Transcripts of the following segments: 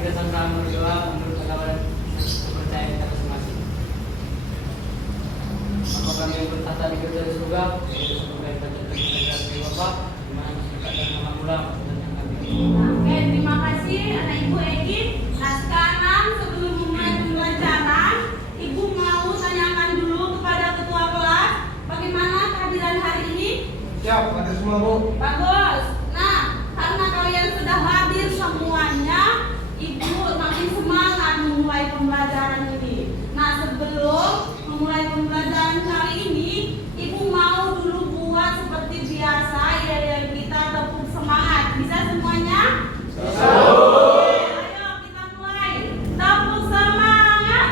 kita sama-sama berdoa menurut agama dan kepercayaan kita masing-masing. Maka kami yang bertata di kerajaan surga, yaitu semoga yang baca dari kerajaan Bapa, di mana berkat dan nama ulang dan yang kami. Oke, terima kasih anak Ibu Egi. Nah sekarang sebelum memulai pembelajaran, Ibu mau tanyakan dulu kepada ketua kelas bagaimana kehadiran hari ini? Siap, ada semua Bu. Bagus. Nah, karena kalian sudah hadir semuanya, Ibu makin semangat memulai pembelajaran ini. Nah, sebelum memulai pembelajaran kali ini, Ibu mau dulu buat seperti biasa ya kita tepuk semangat. Bisa semuanya? Ayo kita mulai. Tepuk semangat.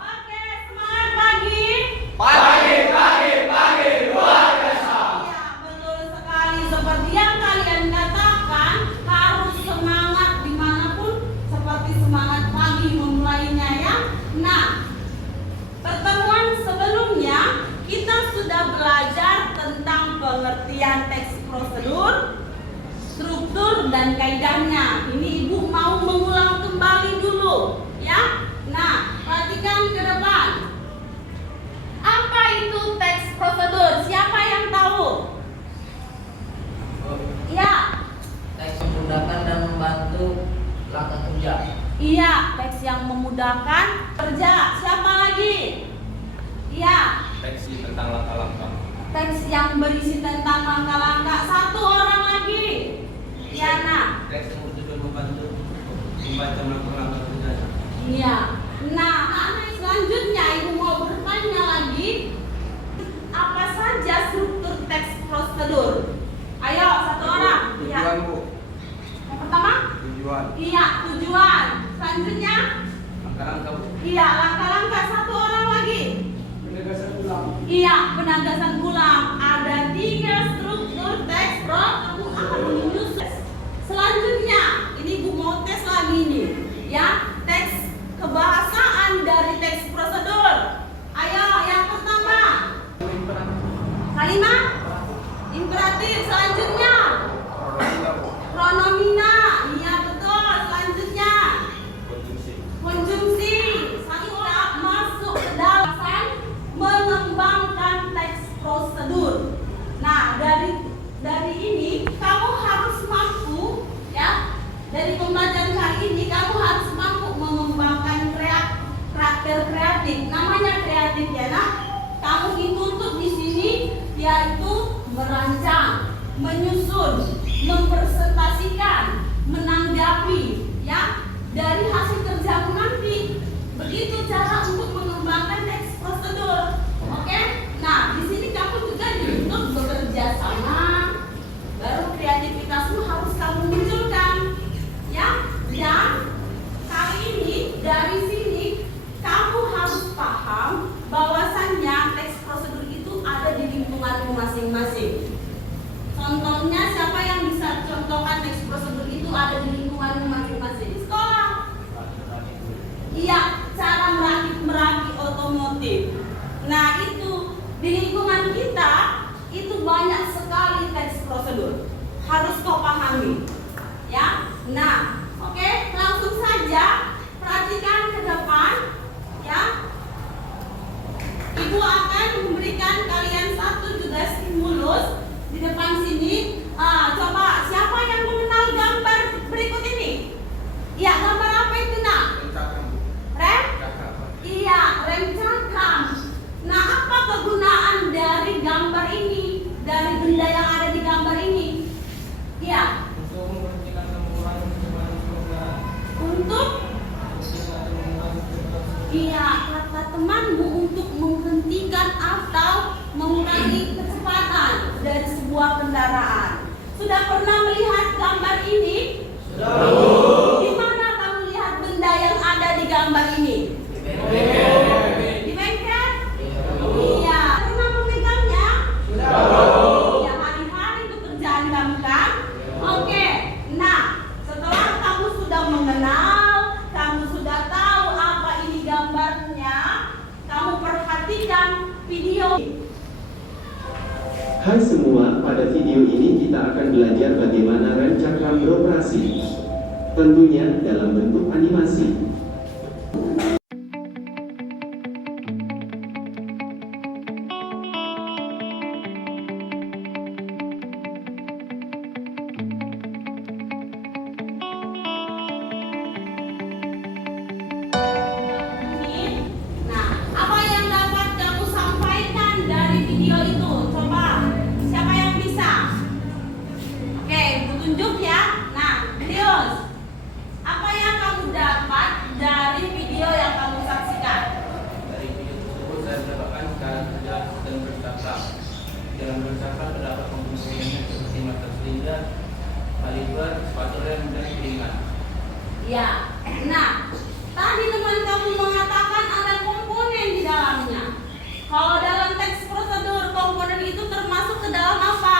Oke, semangat pagi. Pagi, luar biasa. Iya, betul sekali. Seperti yang kalian katakan, harus semangat dimanapun, seperti semangat pagi memulainya ya. Nah, pertemuan sebelumnya kita sudah belajar tentang pengertian teks prosedur, struktur, dan kaidahnya. Ini Ibu mau mengulang kembali dulu ya. Nah, perhatikan ke depan. Apa itu teks prosedur? Siapa yang tahu? Iya. Teks memudahkan dan membantu langkah kerja. Iya, teks yang memudahkan kerja. Siapa lagi? Iya, Teks tentang langkah-langkah. teks yang berisi tentang langkah-langkah. Satu orang lagi. Iya, nah. Teks yang bertujuan membantu membaca langkah-langkah kerja. Iya. Nah, anak selanjutnya Ibu mau bertanya lagi, apa saja struktur teks prosedur? Ayo, satu orang. Iya. Tujuan Bu. Yang pertama? Tujuan. Iya, tujuan. Selanjutnya? Langkah-langkah Bu. Iya, langkah-langkah. Satu orang lagi. Penegasan ulang. Iya, penegasan ulang. Ada 3 struktur teks prosedur akan menyusun. Selanjutnya, ini Bu mau tes lagi nih, ya, teks kebahasaan dari teks prosedur. Ayo, yang pertama, kalimat imperatif. Selanjutnya, pronomina. Iya betul. Selanjutnya, konjungsi. Kita masuk ke dalam mengembangkan teks prosedur. Nah, dari ini kamu harus mampu ya. Dari pembelajaran kali ini kamu harus mampu mengembangkan karakter kreatif. Namanya kreatif ya, nak. Kamu dituntut di sini yaitu merancang, menyusun, mempresentasikan, menanggapi ya dari hasil kerjamu nanti. Begitu cara untuk mengembangkan teks prosedur. Oke? Nah, di sini kamu juga dituntut bekerja sama. Baru kreativitasmu harus kamu munculkan. Ya? Dan kali ini dari sini kamu harus paham bahwasannya teks prosedur itu ada di lingkunganmu masing-masing. Contohnya siapa yang bisa contohkan teks prosedur itu ada di lingkunganmu masing-masing? Sekolah. Iya, cara merakit otomotif. Nah, itu di lingkungan kita itu banyak sekali teks prosedur. Harus kau pahami. Ya. Nah, oke, langsung saja perhatikan ke depan ya. Ibu akan memberikan kalian satu juga stimulus di depan sini. Coba siapa yang mengenal gambar berikut ini? Ya, gambar apa itu, nak? Rem? Iya, rem cakram. Nah, apa kegunaan dari gambar ini? Dari benda yang ada di gambar ini? Iya. Untuk memberhentikan mengurangi penyebaran penularan. Untuk? Iya, kata temanmu untuk menghentikan atau mengurangi kecepatan dari sebuah kendaraan. Sudah pernah melihat gambar ini? Sudah. Di mana kamu lihat benda yang ada di gambar ini? Di bengkel? Iya. Pernah memegangnya? Sudah. Ya, hari-hari itu kerjaan kamu kan? Oke. Nah, setelah kamu sudah mengenal, kamu sudah tahu apa ini gambarnya, kamu perhatikan video. Hai semua, pada video ini kita akan belajar bagaimana rem cakram beroperasi. Tentunya dalam bentuk animasi. Nah, apa yang dapat kamu sampaikan dari video itu? Coba, siapa yang bisa? Oke, tunjuk ya. Nah, Dios, apa yang kamu dapat dari video yang kamu saksikan? Dari video tersebut saya mendapatkan cara kerja sistem rem cakram. Dalam rem cakram terdapat komponen seperti marker silinder, kaliber, sepatu rem, dan piringan. Ya. Nah, tadi teman kamu mengatakan ada komponen di dalamnya. Kalau dalam teks prosedur, komponen itu termasuk ke dalam apa?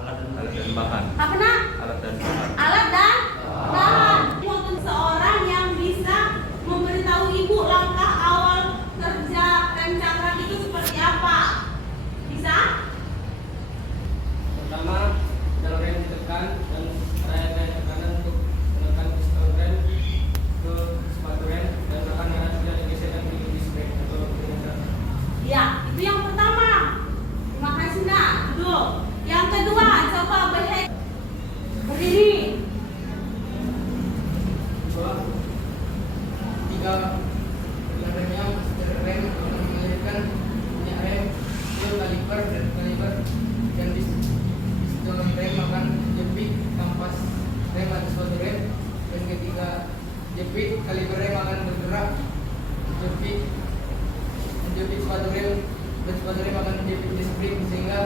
Alat dan bahan. Apa nak? Alat dan bahan. Alat dan bahan. Untuk seorang yang bisa memberitahu ibu langkah awal kerja rem cakram itu seperti apa? Bisa? Pertama, pedal rem ditekan dan raya tekanan untuk menekan pistol rem ke sepatu rem dan akan ada tidak digeserkan di disc brake atau pengendara. Ya, itu yang pertama. Terima kasih nak. Duduk. Yang kedua, coba berdiri. Kedua, jika remnya rem akan mengalirkan minyak rem ke kaliper dan pistol rem akan jepit kampas rem atau sepatu rem, dan ketika jepit kaliper rem akan bergerak menjepit sepatu rem dan sepatu rem akan menjepit disc brake sehingga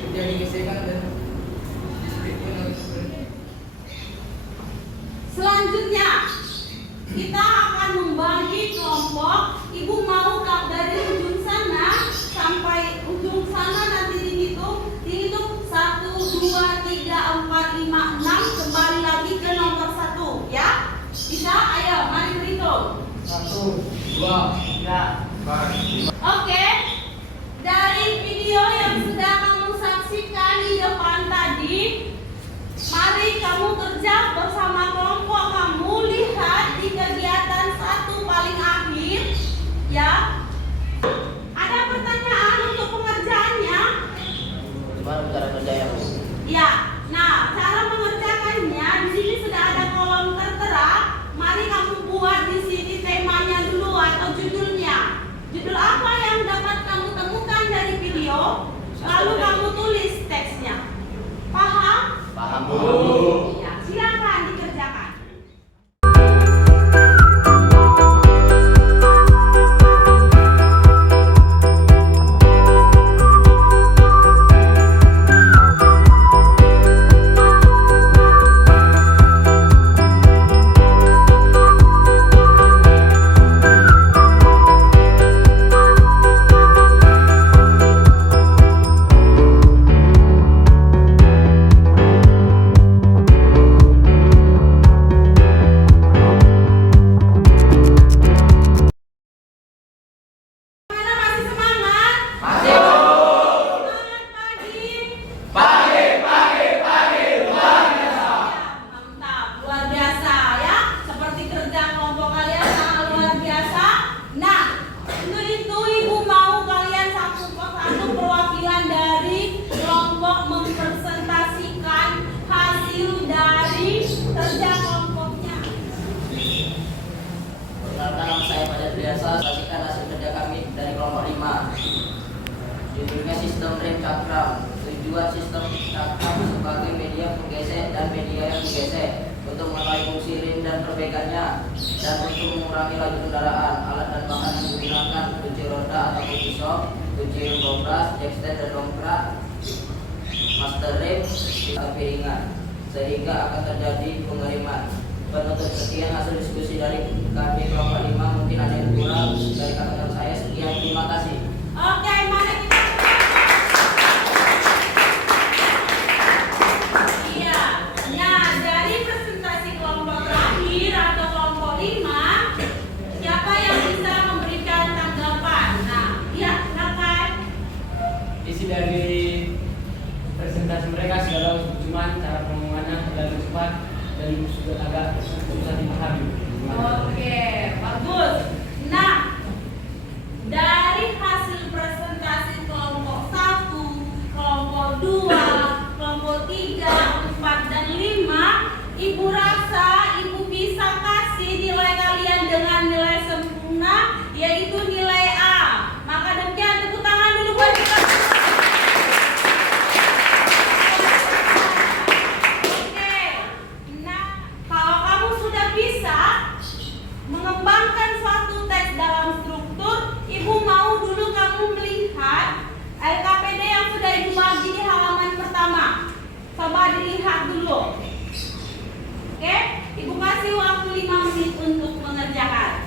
terjadi gesekan dan disc brake pun harus berhenti. Selanjutnya, kita akan membagi kelompok. Ibu mau dari ujung sana sampai ujung sana nanti dihitung 1, 2, 3, 4, 5, 6 kembali lagi ke nomor 1 ya. Bisa? Ayo, mari berhitung. 1, 2, 3, 4, 5. Oke. Dari video yang sudah kamu saksikan di depan tadi, mari kamu kerja bersama kelompok kamu. Lihat di kegiatan 1 paling akhir ya. Ada pertanyaan untuk pengerjaannya? Gimana cara kerjanya, Bu? Ya. Nah, cara mengerjakannya di sini sudah ada kolom tertera. Mari kamu buat di sini temanya dulu atau judulnya. Judul apa yang dapat kamu temukan dari video? Lalu kamu tulis teksnya. Paham? Paham, Bu. Ya, silakan dikerjakan. Mana masih semangat? Masih, Bu. Semangat pagi. Luar biasa. Mantap, luar biasa ya. Seperti kerja kelompok kalian sangat luar biasa. Nah, untuk itu ibu mau kalian satu persatu perwakilan dari kelompok mempresentasikan hasil dari kerja kelompoknya. Perkenalkan, nama saya Fajar Biasa. Saksikan hasil kerja kami dari kelompok 5. Judulnya sistem rem cakram. Tujuan sistem cakram sebagai media penggesek dan media yang digesek untuk mengetahui fungsi rem dan perbaikannya, dan untuk mengurangi laju kendaraan. Alat dan bahan yang digunakan kunci roda atau kunci shock, kunci dobras, jackstand dan dongkrak, master rem, atau piringan, sehingga akan terjadi pengeriman. Penutup sekian hasil diskusi dari kami kelompok 5. Mungkin ada yang kurang dari kata-kata saya. Sekian, terima kasih. Oke, mari kita. Iya. Nah, dari presentasi kelompok terakhir atau kelompok 5, siapa yang bisa memberikan tanggapan? Nah, iya, silakan. Di isi dari presentasi mereka segala cuman cara pengomongannya terlalu cepat dan sudah agak susah dipahami. Oke, bagus. Nah, dari hasil presentasi kelompok 1, kelompok 2, kelompok 3, 4, dan 5, Ibu rasa Ibu bisa kasih nilai kalian dengan nilai sempurna, yaitu nilai A. Maka demikian, tepuk tangan dulu buat kita. Oke, nah kalau kamu sudah bisa mengembangkan suatu teks dalam struktur, Ibu mau dulu kamu melihat LKPD yang sudah Ibu bagi di halaman pertama. Coba dilihat dulu. Oke, Ibu kasih waktu 5 menit untuk mengerjakan.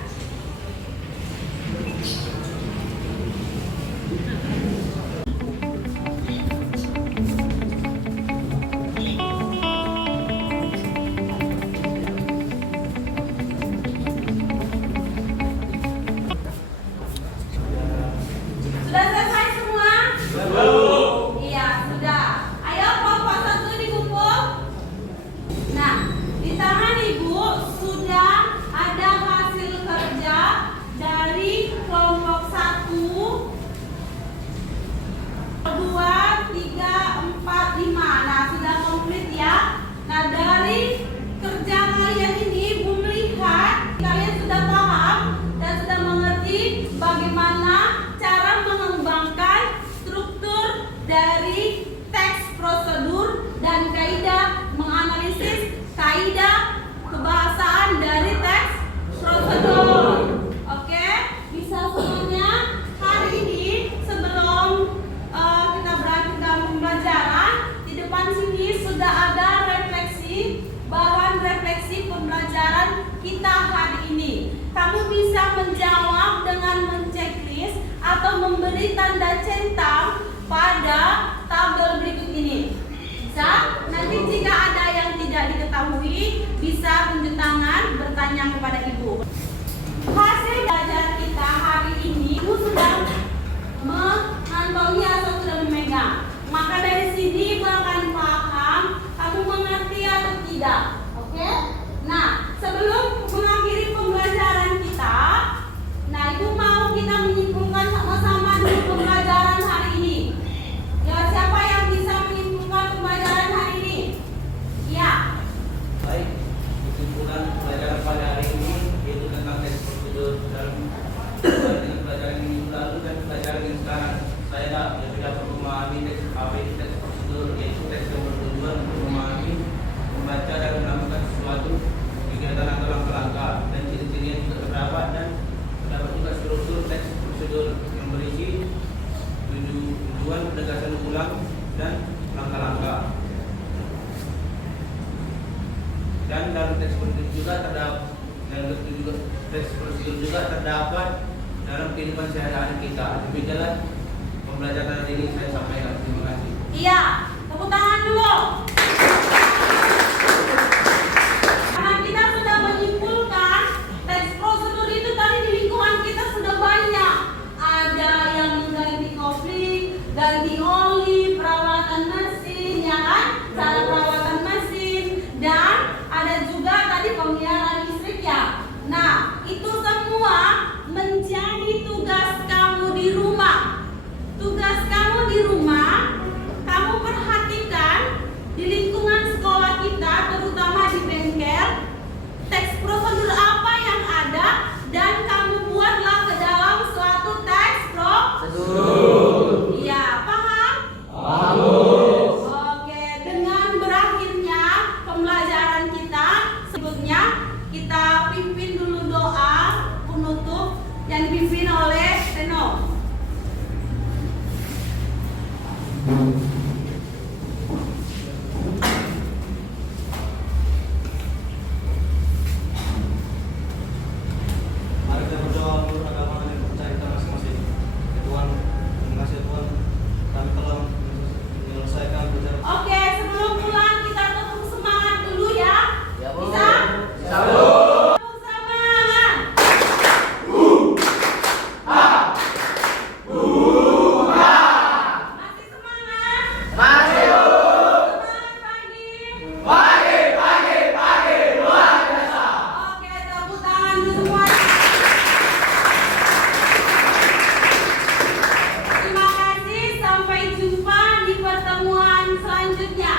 Sudah selesai semua? Iya, sudah. Ayo kelompok 1 dikumpul. Nah, di tangan Ibu sudah ada hasil kerja dari kelompok 1, 2, 3, 4, 5. Nah, sudah komplit ya. Nah, dari kerja kalian ini Ibu melihat kalian sudah paham dan sudah mengerti bagaimana cara mengembangkan struktur dari teks prosedur dan kaidah menganalisis kaidah kebahasaan dari teks prosedur. Oke, bisa semuanya? Hari ini sebelum kita berangkat dalam pembelajaran, di depan sini sudah ada refleksi, bahan refleksi pembelajaran kita hari ini. Kamu bisa menjawab dengan menceklis atau memberi tanda centang pada tabel berikut ini. Bisa? Nanti jika ada yang tidak diketahui, bisa tunjuk tangan bertanya kepada Ibu. Hasil belajar kita hari ini, Ibu sudah mengantongi atau sudah memegang. Maka dari sini Ibu akan paham kamu mengerti atau tidak. Oke? Nah, sebelum mengakhiri pembelajaran kita, nah Ibu mau kita menyimpulkan sama-sama dulu pembelajaran hari ini. Ya, siapa yang bisa menyimpulkan pembelajaran hari ini? Ya. Baik, kesimpulan pelajaran pada hari ini yaitu tentang teks prosedur dalam dengan pelajaran minggu lalu dan pelajaran yang sekarang. Saya lebih dapat memahami teks apa itu teks prosedur, yaitu teks yang bertujuan untuk memahami, membaca dan melakukan sesuatu kegiatan atau langkah-langkah dan ciri-ciri yang juga terdapat, dan terdapat juga struktur teks prosedur yang berisi tujuan, penegasan ulang, dan langkah-langkah. Dan dalam teks prosedur juga terdapat dalam kehidupan sehari-hari kita. Demikianlah pembelajaran hari ini saya sampaikan. Terima kasih. Iya, tepuk tangan dulu. Karena kita sudah menyimpulkan teks prosedur itu tadi di lingkungan kita sudah banyak. Ada yang mengganti konflik, ganti oli, perawatan mesin, ya kan? Cara perawatan mesin, dan ada juga tadi pemeliharaan listrik ya. Nah, itu semua menjadi tugas kamu di rumah. Tugas kamu di rumah, kamu perhatikan di lingkungan sekolah kita, terutama di bengkel, teks prosedur apa yang ada, dan kamu buatlah ke dalam suatu teks prosedur. Iya, paham? Paham. Oke, dengan berakhirnya pembelajaran kita, sebelumnya kita pimpin dulu doa penutup yang dipimpin oleh Reno. Mari kita berdoa menurut agama dan percaya kita masing-masing. Ya Tuhan, terima kasih Tuhan, kami telah menyelesaikan pelajaran. Oke, sebelum pulang kita tetap semangat dulu ya. Ya, Bu. Bisa? Bisa, Bu. Semangat. Masih punya.